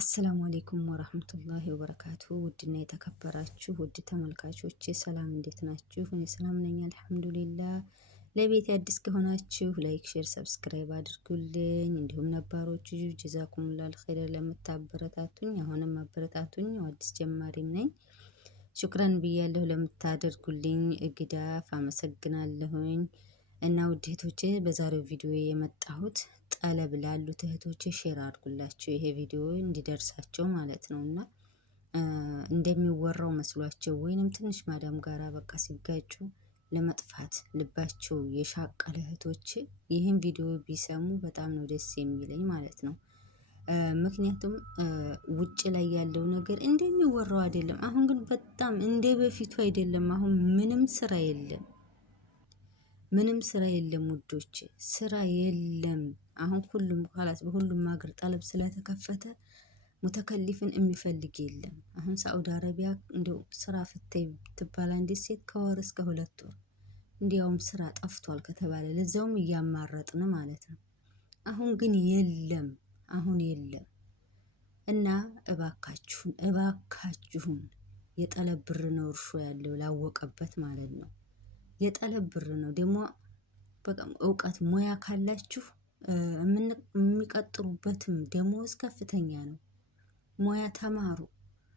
አሰላሙ አሌይኩም ወራህመቱላሂ ወበረካቱ። ውድና የተከበራችሁ ውድ ተመልካቾች ሰላም እንዴት ናችሁ? እኔ ሰላም ነኝ አልሐምዱሊላህ። ለቤት አዲስ ከሆናችሁ ላይክ፣ ሼር፣ ሰብስክራይብ አድርጉልኝ። እንዲሁም ነባሮቹ ጀዛኩሙላህ ኸይር ለምታበረታቱኝ አሁንም አበረታቱኝ። አዲስ ጀማሪም ነኝ። ሹክራን ብያለሁ ለምታደርጉልኝ ግዳፍ አመሰግናለሁኝ። እና ውድ እህቶቼ በዛሬው ቪዲዮ የመጣሁት ጠለብ ላሉት እህቶቼ ሼር አድርጉላቸው ይሄ ቪዲዮ እንዲደርሳቸው ማለት ነው። እና እንደሚወራው መስሏቸው ወይንም ትንሽ ማዳም ጋራ በቃ ሲጋጩ ለመጥፋት ልባቸው የሻቀለ እህቶቼ ይህን ቪዲዮ ቢሰሙ በጣም ነው ደስ የሚለኝ ማለት ነው። ምክንያቱም ውጭ ላይ ያለው ነገር እንደሚወራው አይደለም። አሁን ግን በጣም እንደ በፊቱ አይደለም። አሁን ምንም ስራ የለም። ምንም ስራ የለም ውዶች፣ ስራ የለም። አሁን ሁሉም ኋላስ በሁሉም ሀገር ጠለብ ስለተከፈተ ሙተከሊፍን የሚፈልግ የለም። አሁን ሳዑዲ አረቢያ እንደው ስራ ፍተይ ትባል አንዲት ሴት ከወር እስከ 2 ወር እንዲያውም ስራ ጠፍቷል ከተባለ ለዛውም እያማረጥን ማለት ነው። አሁን ግን የለም፣ አሁን የለም። እና እባካችሁን የጠለብ ብር ነው እርሾ ያለው ላወቀበት ማለት ነው። የጠለብ ብር ነው ደግሞ በቃ እውቀት ሙያ ካላችሁ የሚቀጥሩበትም ደሞዝ ከፍተኛ ነው። ሙያ ተማሩ፣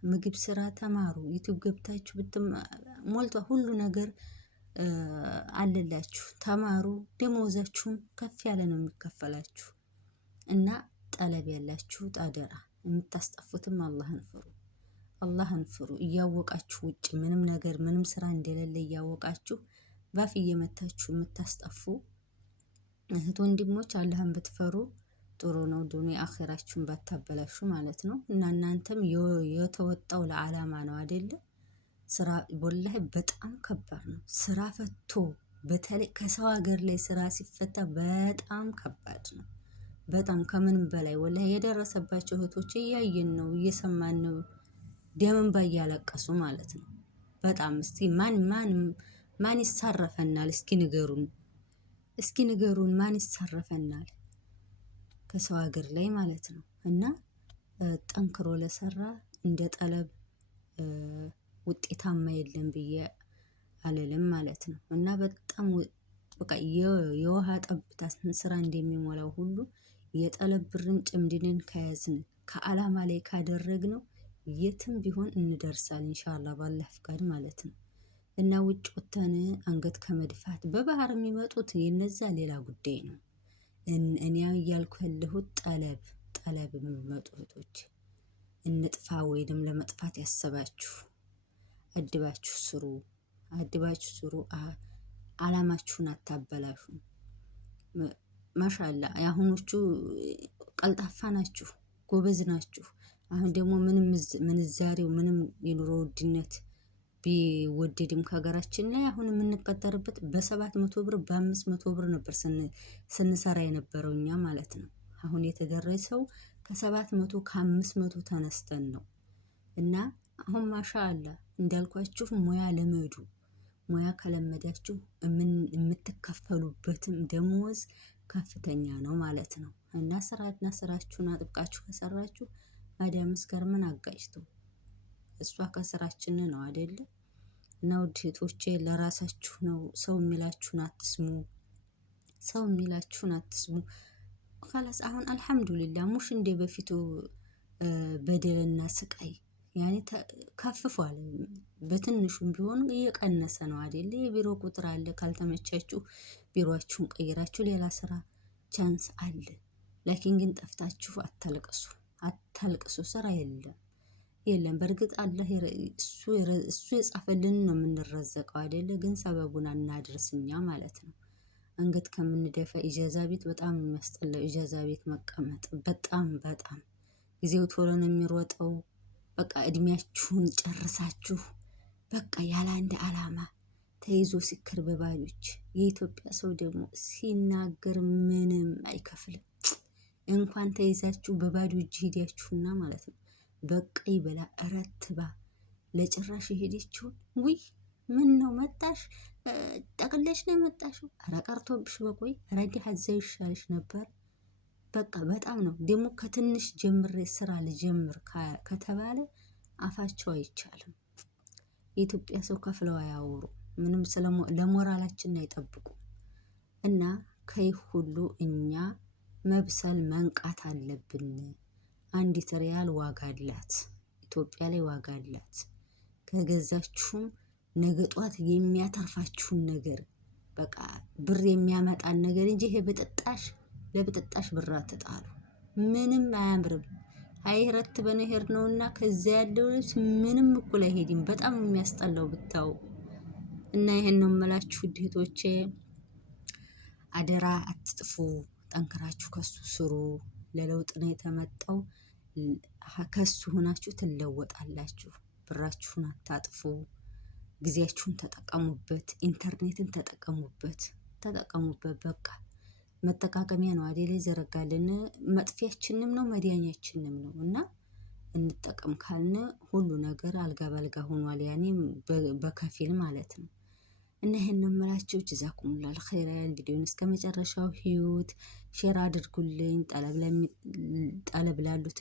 ምግብ ስራ ተማሩ። ዩቲዩብ ገብታችሁ ሞልቷ ሁሉ ነገር አለላችሁ። ተማሩ፣ ደሞዛችሁም ከፍ ያለ ነው የሚከፈላችሁ። እና ጠለብ ያላችሁ አደራ የምታስጠፉትም አላህን ፍሩ፣ አላህን ፍሩ። እያወቃችሁ ውጭ ምንም ነገር ምንም ስራ እንደሌለ እያወቃችሁ ባፍ እየመታችሁ የምታስጠፉ እህት ወንድሞች አላህን ብትፈሩ ጥሩ ነው። ዱንያ አኺራችሁን ባታበላሹ ማለት ነው። እና እናንተም የተወጣው ለዓላማ ነው አይደለ? ስራ ወላሂ በጣም ከባድ ነው። ስራ ፈቶ በተለይ ከሰው ሀገር ላይ ስራ ሲፈታ በጣም ከባድ ነው። በጣም ከምንም በላይ ወላሂ የደረሰባቸው እህቶች እያየን ነው፣ እየሰማን ነው። ደምን ባያለቀሱ ማለት ነው። በጣም እስቲ ማን ይሳረፈናል? እስኪ ንገሩን ማን ይሳረፈናል? ከሰው ሀገር ላይ ማለት ነው። እና ጠንክሮ ለሰራ እንደ ጠለብ ውጤታማ የለም ብዬ አልልም ማለት ነው። እና በጣም በቃ የውሃ ጠብታ ስራ እንደሚሞላው ሁሉ የጠለብ ብርን ጭምድንን ከያዝን ከዓላማ ላይ ካደረግነው የትም ቢሆን እንደርሳለን ኢንሻአላህ ባላህ ፍቃድ ማለት ነው። እና ውጭ ወተን አንገት ከመድፋት በባህር የሚመጡት የነዛ ሌላ ጉዳይ ነው። እኔ እያልኩ ያለሁት ጠለብ የሚመጡ እህቶች እንጥፋ ወይንም ለመጥፋት ያሰባችሁ አድባችሁ ስሩ። ዓላማችሁን አታበላሹ። ማሻአላ የአሁኖቹ ቀልጣፋ ናችሁ፣ ጎበዝ ናችሁ። አሁን ደግሞ ምንም ምንዛሬው ምንም የኑሮ ውድነት ቢወደድም ከሀገራችን ላይ አሁን የምንቀጠርበት በ700 ብር በ500 ብር ነበር ስንሰራ የነበረው እኛ ማለት ነው። አሁን የተደረሰው ከ700 ከ500 ተነስተን ነው። እና አሁን ማሻአላ እንዳልኳችሁ ሙያ ለመዱ። ሙያ ከለመዳችሁ የምትከፈሉበትም ደሞዝ ከፍተኛ ነው ማለት ነው። እና ስራችሁን አጥብቃችሁ ከሰራችሁ ማዳምስ ጋር ምን አጋጭተው እሷ ከስራችን ነው አይደለ? እና ውድ እህቶቼ ለራሳችሁ ነው። ሰው የሚላችሁን አትስሙ። خلاص አሁን አልሐምዱሊላህ ሙሽ እንደ በፊቱ በደልና ስቃይ ያኔ ከፍፏል። በትንሹም ቢሆን እየቀነሰ ነው አይደለ? የቢሮ ቁጥር አለ። ካልተመቻችሁ ቢሮአችሁን ቀይራችሁ ሌላ ስራ ቻንስ አለ። ላኪን ግን ጠፍታችሁ አታልቅሱ። ስራ የለም። በእርግጥ አላህ እሱ የጻፈልን ነው የምንረዘቀው አይደለ? ግን ሰበቡን አናድርስኛ ማለት ነው። አንገት ከምንደፋ ኢጃዛ ቤት በጣም የሚያስጠላው ኢጃዛ ቤት መቀመጥ በጣም ጊዜው ቶሎ ነው የሚሮጠው። በቃ እድሜያችሁን ጨርሳችሁ በቃ ያለ አንድ ዓላማ ተይዞ ሲክር በባሎች። የኢትዮጵያ ሰው ደግሞ ሲናገር ምንም አይከፍልም። እንኳን ተይዛችሁ በባዶ እጅ ሄዳችሁና ማለት ነው በቃ ይበላ እረትባ ለጭራሽ የሄደችውን ውይ ምን ነው መጣሽ ጠቅለሽ ነው የመጣሽው? ኧረ ቀርቶብሽ በቆይ ረዲ ሀዘው ይሻልሽ ነበር። በቃ በጣም ነው ደግሞ ከትንሽ ጀምሬ ስራ ልጀምር ከተባለ አፋቸው አይቻልም። የኢትዮጵያ ሰው ከፍለው አያወሩ ምንም ለሞራላችን አይጠብቁ እና ከይህ ሁሉ እኛ መብሰል መንቃት አለብን። አንዲት ሪያል ዋጋ አላት፣ ኢትዮጵያ ላይ ዋጋ አላት። ከገዛችሁም ነገ ጧት የሚያተርፋችሁን ነገር በቃ ብር የሚያመጣን ነገር እንጂ ይሄ በጥጣሽ ለብጥጣሽ ብር አትጣሉ። ምንም አያምርም። አይረትበን ሄድ ነውና ከዛ ያለው ልብስ ምንም እኩል አይሄድም። በጣም የሚያስጠላው ብታው እና ይሄን ነው የምላችሁ እህቶቼ። አደራ አትጥፉ፣ ጠንክራችሁ ከሱ ስሩ። ለለውጥ ነው የተመጣው። ከሱ ሆናችሁ ትለወጣላችሁ። ብራችሁን አታጥፉ። ጊዜያችሁን ተጠቀሙበት። ኢንተርኔትን ተጠቀሙበት። በቃ መጠቃቀሚያ ነው አይደል? ይዘረጋልን። መጥፊያችንም ነው መድኃኒያችንም ነው እና እንጠቀም ካልን ሁሉ ነገር አልጋ ባልጋ ሆኗል። ያኔ በከፊል ማለት ነው። እና ይሄን ነው የምላችሁ። ጀዛኩሙላህ ኸይራ። ቪዲዮውን እስከ መጨረሻው ህይወት ሼር አድርጉልኝ። ጠለብ ላሉት